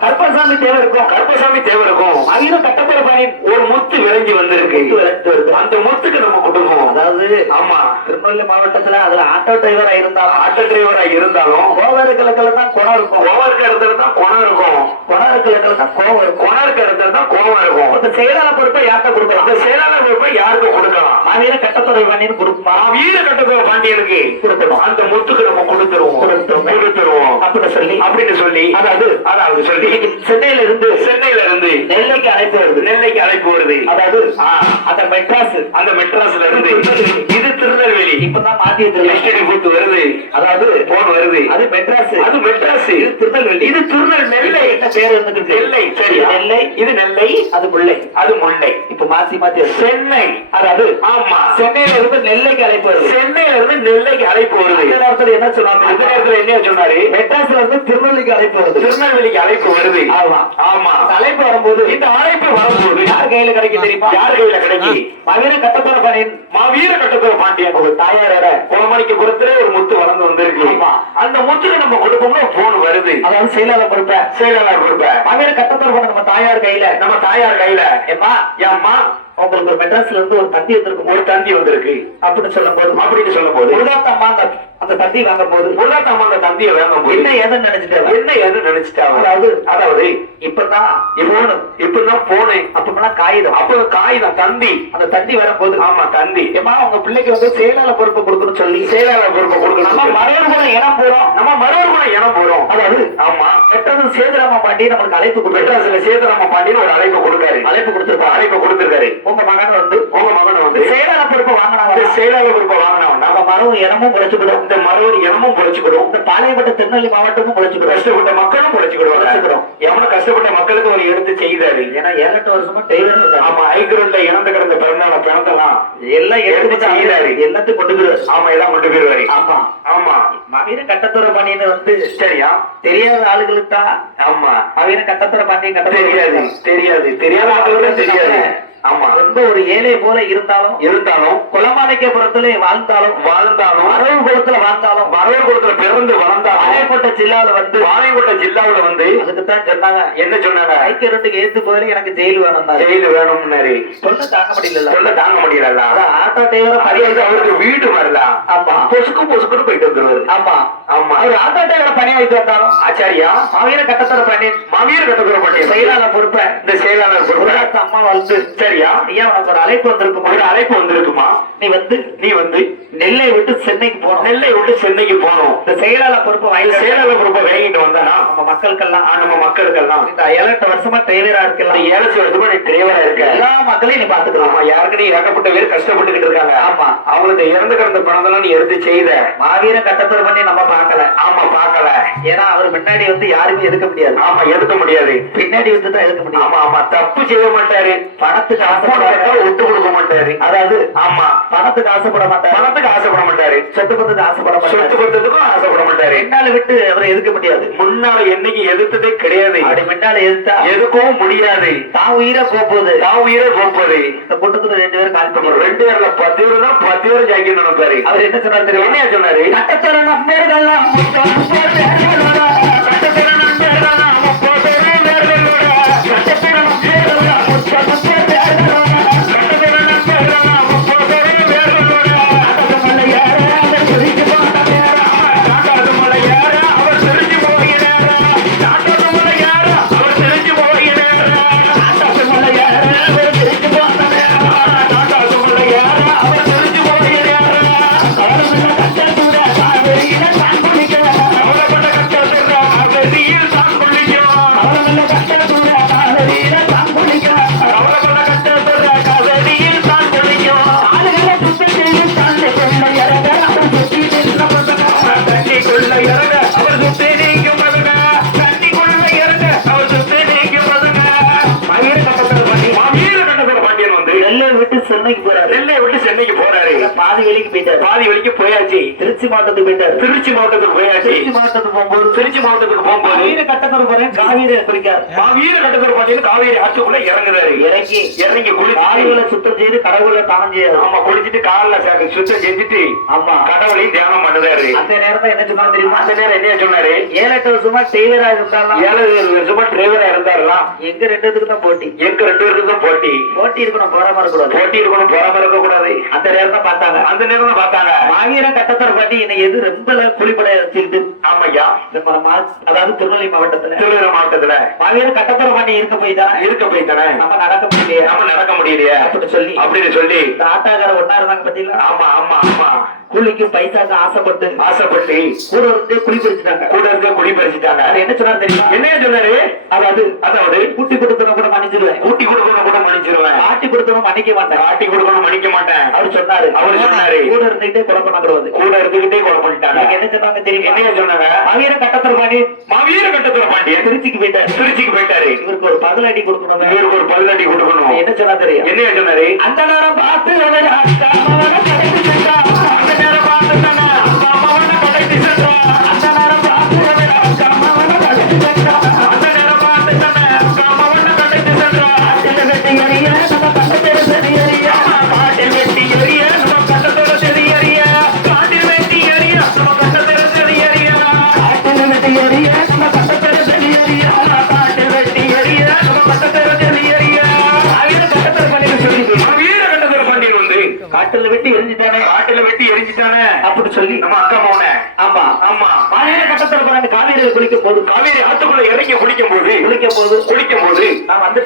கருப்பசாமி தேவை இருக்கும். கருப்பசாமி தேவை இருக்கும். அகில கட்டப்பட பணி ஒரு முத்து விரைஞ்சி வந்திருக்கு. அந்த முத்துக்கு நம்ம அதாவது ஆமா திருநெல்வேலி மாவட்டத்துல அதுல ஆட்டோ டிரைவரா இருந்தாலும் ஆட்டோ டிரைவரா இருந்தாலும் கோவாறு கிழக்குல தான் குணம் இருக்கும். கோவாறு இடத்துல தான் குணம் இருக்கும். குணம் கிழக்குல தான் கோவம் இருக்கும். குணம் இடத்துல தான் கோவம் இருக்கும். இந்த செயலாளர் பொறுப்பை யார்கிட்ட கொடுக்கலாம்? இந்த செயலாளர் பொறுப்பை யாருக்கு கொடுக்கலாம்? மாவீர கட்டத்துறை பாண்டியன் கொடுக்குமா? வீர கட்டத்துறை பாண்டியனுக்கு கொடுக்கணும் அந்த முத்துக்கு நம்ம கொடுத்துருவோம். கொடுத்துருவோம். அப்படின்னு சொல்லி. அப்படின்னு சொல்லி. அதாவது அதாவது சொல்லி. சென்னையில இருந்து சென்னையில இருந்து நெல்லைக்கு அழைப்பு வருது. நெல்லைக்கு அழைப்பு வருது. அதாவது ஆ, அந்த மெட்ராஸ் அந்த மெட்ராஸ்ல இருந்து இது திருநெல்வேலி. இப்பதான் மாத்தி எஸ்டிடி பூத்து வருது. அதாவது போன் வருது. அது மெட்ராஸ். அது மெட்ராஸ். இது திருநெல்வேலி. இது திருநெல்வேலி என்ன பேர் இருந்துட்டு நெல்லை சரி நெல்லை இது நெல்லை அது முல்லை. அது முல்லை. இப்ப மாத்தி மாத்தி சென்னை. அதாவது ஆமா. சென்னையில இருந்து நெல்லைக்கு அழைப்பு வருது. சென்னையில இருந்து நெல்லைக்கு அழைப்பு வருது. அந்த நேரத்துல என்ன சொன்னாங்க? அந்த நேரத்துல என்ன சொன்னாரு? மெட்ராஸ்ல இருந்து திருநெல்வேலிக்கு அழைப்பு வருது. திருநெல்வேலிக்கு அழைப்பு வருது. ஆமா. ஆமா. இந்த அழைப்பு வரும்போது இந்த அழைப்பு வரும்போது யார் கையில கிடைக்கும் தெரியுமா? யார் கையில கிடைக்கும் பாண்டியன். மாவீர பாண்டியன். ஒரு தாயாரோட குளமணிக்கு புறத்துல ஒரு முத்து வளர்ந்து வந்திருக்கு. அந்த முத்துக்கு நம்ம கொடுப்போம்னா போன் வருது. அதாவது செயலாளர் பொறுப்ப செயலாளர் பொறுப்ப மவீர கட்டப்பட பாண்டியன் நம்ம தாயார் கையில. நம்ம தாயார் கையில. ஏமா ஏம்மா? உங்களுக்கு ஒரு மெட்ராஸ்ல இருந்து ஒரு தந்தி வந்திருக்கு. ஒரு தந்தி வந்திருக்கு. அப்படின்னு சொல்லும் போது அப்படின்னு சொல்லும் போது முருகாத்தம்மா அந்த தந்தி வாங்கும் போது முருகாத்தம்மா அந்த தந்தியை வாங்கும் போது என்ன எதுன்னு நினைச்சிட்டாங்க என்ன எதுன்னு நினைச்சிட்டாங்க அதாவது அதாவது இப்பதான் போனு இப்பதான் போனு அப்பனா காகிதம். அப்ப காகிதம் தந்தி. அந்த தந்தி வரும்போது ஆமா தந்தி. ஏமா உங்க பிள்ளைக்கு வந்து செயலாளர் பொறுப்பு கொடுக்கணும்னு சொல்லி. செயலாளர் பொறுப்பு கொடுக்கணும் நம்ம மறைவர் கூட இனம் போறோம். நம்ம மறைவர் கூட இனம் போறோம். அதாவது ஆமா. மெட்ராஸ் சேதுராம பாண்டி நமக்கு அழைப்பு கொடுத்து மெட்ராஸ்ல சேதுராம பாண்டியன் ஒரு அழைப்பு கொடுக்காரு. அழைப்பு கொடுத்திருக்காரு அழைப்பு கொடுத்திருக்காரு. உங்க மகன் வந்து உங்க மகன் வந்து செயலாளர் வாங்கினவன் நம்ம மரம் இனமும் குறைச்சுக்கிறோம் இந்த மரம் இனமும் குறைச்சுக்கிறோம் இந்த பாளையப்பட்ட திருநெல்வேலி மாவட்டமும் குறைச்சுக்கிறோம் கஷ்டப்பட்ட மக்களும் குறைச்சுக்கிறோம் குறைச்சுக்கிறோம் எவனும் கஷ்டப்பட்ட மக்களுக்கு ஒரு எடுத்து செய்தாரு. ஏன்னா ஏழெட்டு வருஷமா டெய்லர் ஆமா ஐக்கிரண்ட இறந்து கிடந்த பிறந்தால பிறந்தலாம் எல்லாம் எடுத்து செய்தாரு. எல்லாத்தையும் கொண்டு போயிருவாரு ஆமா எல்லாம் கொண்டு போயிருவாரு ஆமா. ஆமா. மவீர கட்டத்துறை பாண்டியன் வந்து சரியா? தெரியாத ஆளுகளுக்கு? தான் ஆமா. மவீர கட்டத்துறை பாண்டியன் கட்ட தெரியாது தெரியாது. தெரியாத ஆளுகளுக்கு தெரியாது. ஆமா. ரொம்ப ஒரு ஏழை போல இருந்தாலும் இருந்தாலும் குளமாணிக்கபுரத்துல வாழ்ந்தாலும் வாழ்ந்தாலும் வரவு குளத்துல வாழ்ந்தாலும் வரவு குளத்துல பிறந்து வளர்ந்தாலும் வாழைக்கோட்டை ஜில்லாவில வந்து வாழைக்கோட்டை ஜில்லாவில வந்து அதுக்குத்தான் சொன்னாங்க. என்ன சொன்னாங்க? ஐக்கிய ரெண்டுக்கு ஏத்து போய் எனக்கு ஜெயில் வேணும் ஜெயில் வேணும்னாரு. சொல்ல தாங்க முடியல சொல்ல தாங்க முடியல ஆட்டோ டிரைவர் மரியாதை அவருக்கு வீடு வரல. ஆமா. பொசுக்கு பொசுக்குன்னு போயிட்டு வந்துருவாரு. ஆமா. ஆமா. அவர் ஆட்டோ டிரைவர் பணி வைத்து வந்தாலும் ஆச்சாரியா? மாவீர கட்டத்தர பண்ணி மாவீர கட்டத்தர பண்ணி செயலாளர் பொறுப்பை. இந்த செயலாளர் பொறுப்பை. அம்மா வந்து சரியா ஐயா உனக்கு ஒரு அழைப்பு வந்திருக்குமா ஒரு அழைப்பு வந்திருக்குமா? நீ வந்து நீ வந்து நெல்லை விட்டு சென்னைக்கு போகணும். நெல்லை விட்டு சென்னைக்கு போகணும். இந்த செயலாளர் பொறுப்பை வாங்கி செயலாளர் பொறுப்பை வாங்கிட்டு வந்தானா நம்ம மக்களுக்கெல்லாம் நம்ம மக்களுக்கெல்லாம். இந்த ஏழு எட்டு வருஷமா டிரைவரா இருக்கலாம் ஏழு வருஷமா நீ டிரைவரா இருக்க. எல்லா மக்களையும் நீ பாத்துக்கலாம் ஆமா யாருக்கடி இறக்கப்பட்ட பேர் கஷ்டப்பட்டுக்கிட்டு இருக்காங்க. ஆமா. அவங்களுக்கு இறந்து கிடந்த பணத்தெல்லாம் நீ எடுத்து செய்த. மாவீர கட்டத்தர பண்ணி நம்ம பார்க்கல. ஆமா பார்க்கல. ஏன்னா அவர் முன்னாடி வந்து யாருமே எடுக்க முடியாது. ஆமா எடுக்க முடியாது. பின்னாடி வந்து தான் எடுக்க முடியும். ஆமா ஆமா. தப்பு செய்ய மாட்டாரு. பணத்துக்கு ஆசைப்பட ஒட்டு கொடுக்க மாட்டாரு. அதாவது ஆமா. பணத்துக்கு ஆசைப்பட மாட்டாரு. பணத்துக்கு ஆசைப்பட மாட்டாரு. சொத்து பத்துக்கு ஆசைப்பட மாட்டாரு. சொத்து பத்துக்கும் ஆசைப்பட மாட்டாரு. முன்னால விட்டு அவரை எதுக்க முடியாது. முன்னால என்னைக்கு எதிர்த்ததே கிடையாது. அப்படி முன்னால எதிர்த்தா எதுக்கவும் முடியாது. தான் உயிரை போகுது. தான் உயிரை போகுது. இந்த கூட்டத்துல ரெண்டு பேரும் கால் ரெண்டு பேர்ல பத்து பேர் தான் பத்து பேரும் ஜாக்கி நினைப்பாரு அவர் என்ன சொன்னாரு என்ன சொன்னாரு? கட்டத்தர நம்பேர்கள்லாம் கட்டத்தர பாதி வேலைக்கு போயிட்டாரு. பாதி வரைக்கும் போயாச்சு. திருச்சி மாவட்டத்துக்கு போயிட்டாரு. திருச்சி மாவட்டத்துக்கு போயாச்சு. திருச்சி மாவட்டத்துக்கு போகும்போது திருச்சி மாவட்டத்துக்கு போகும்போது காவிரி கட்டத்தொரு போறேன். காவிரி குறிக்காரு. வீர கட்டத்தூர் பாத்தீங்கன்னா காவேரி ஆற்றுக்குள்ள இறங்குறாரு. இறங்கி இறங்கி குளிச்சு காவிரிகளை சுத்தம் செய்து கடவுளை தானம் செய்யாது ஆமா குளிச்சுட்டு காலில் சுத்தம் செஞ்சுட்டு ஆமா. கடவுளையும் தியானம் பண்ணுறாரு. அந்த நேரத்துல என்ன சொன்னா தெரியுமா? அந்த நேரம் என்ன சொன்னாரு? ஏழு எட்டு வருஷமா டெய்லரா இருந்தாலும் ஏழு வருஷமா டிரைவரா இருந்தாருலாம் எங்க ரெண்டு பேத்துக்கு தான் போட்டி. எங்க ரெண்டு பேருக்கு தான் போட்டி. போட்டி இருக்கணும் போறாம இருக்கக்கூடாது. போட்டி இருக்கணும் போறாம இருக்க கூடாது அந்த நேரத்தை பார்த்தாங்க. அந்த நேரம் தான் பார்த்தாங்க. மாவீர கட்டத்தர் பாட்டி என்னை எது ரொம்ப குழிப்பட வச்சுக்கிட்டு ஆமையா அதாவது திருநெல்வேலி மாவட்டத்துல. திருநெல்வேலி மாவட்டத்துல. மாவீர கட்டத்தர் பாட்டி இருக்க போய் தான் இருக்க போய்த்தானே நம்ம நடக்க முடியலையே. நம்ம நடக்க முடியலையே. அப்படி சொல்லி. அப்படின்னு சொல்லி. ஆட்டாக்கார ஒன்னா இருந்தாங்க பாத்தீங்களா? ஆமா ஆமா ஆமா. கூலிக்கும் பைசாக்கு ஆசைப்பட்டு ஆசைப்பட்டு கூட இருந்து குழி பறிச்சுட்டாங்க. கூட இருக்க குடி பறிச்சுட்டாங்க. அது என்ன சொன்னாரு தெரியுமா? என்ன சொன்னாரு? அதாவது அதாவது கூட்டி கொடுத்தவங்க கூட மன்னிச்சிருவேன். ஊட்டி கொடுக்கணும் கூட மன்னிச்சிருவேன். ஆட்டி கொடுத்தவங்க மன்னிக்க மாட்டேன். காட்டி கொடுக்கணும் மன்னிக்க மாட்டேன். அவர் சொன்னாரு. அவரு சொன்னாரு. கூட இருந்துகிட்டே கொலை பண்ணக்கூடாது. கூட இருந்துகிட்டே கொலை பண்ணிட்டாங்க. என்ன சொன்னாங்க தெரியுமா? என்னைய சொன்னாங்க? மாவீர கட்டத்தர் பாண்டி. மாவீர கட்டத்துல பாண்டியன் திருச்சிக்கு போயிட்டாரு. திருச்சிக்கு போயிட்டாரு. இவருக்கு ஒரு பதில் அடி கொடுக்கணும். இவருக்கு ஒரு பதிலடி கொடுக்கணும். என்ன சொன்னா தெரியும்? என்னைய சொன்னாரு? அந்த நேரம் பார்த்து காட்டுல வெட்டி எரிஞ்சிட்டானே? காட்டுல வெட்டி எரிஞ்சிட்டானே? அப்படி சொல்லி. நம்ம அக்கா மௌன ஆமா. ஆமா. மாவீர கட்டத்தர் பாண்டி காவிரியில் குளிக்கும் போது காவேரி ஆத்துக்குள்ள இறங்கி குளிக்கும் போது குளிக்கும் போது குளிக்கும் போது நான் வந்து